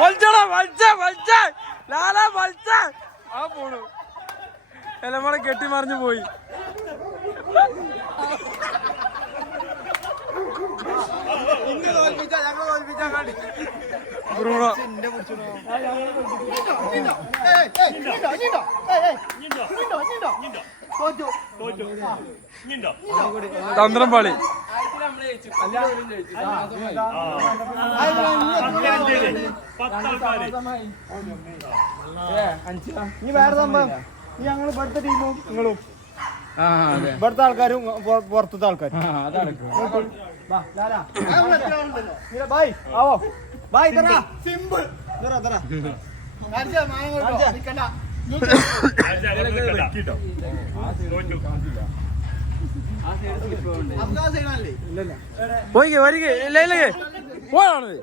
വലിച്ചടാ വലിച്ച ലാലാ വലിച്ച ആ പോണു എല്ലാം കൂടെ കെട്ടി മറിഞ്ഞു പോയി. ബ്രൂണോ തന്ത്രം പാളി. നീ വേറെ സംഭവം നീ ഞങ്ങൾ ഇവിടുത്തെ ടീമും നിങ്ങളും ഇവിടുത്തെ ആൾക്കാരും പുറത്തത്തെ ആൾക്കാരും ബായ് ആവോ ബായ് തരാ സിമ്പിൾ തരാ തരാ പോയിക്കേ വരികേ ഇല്ല പോയാണത്.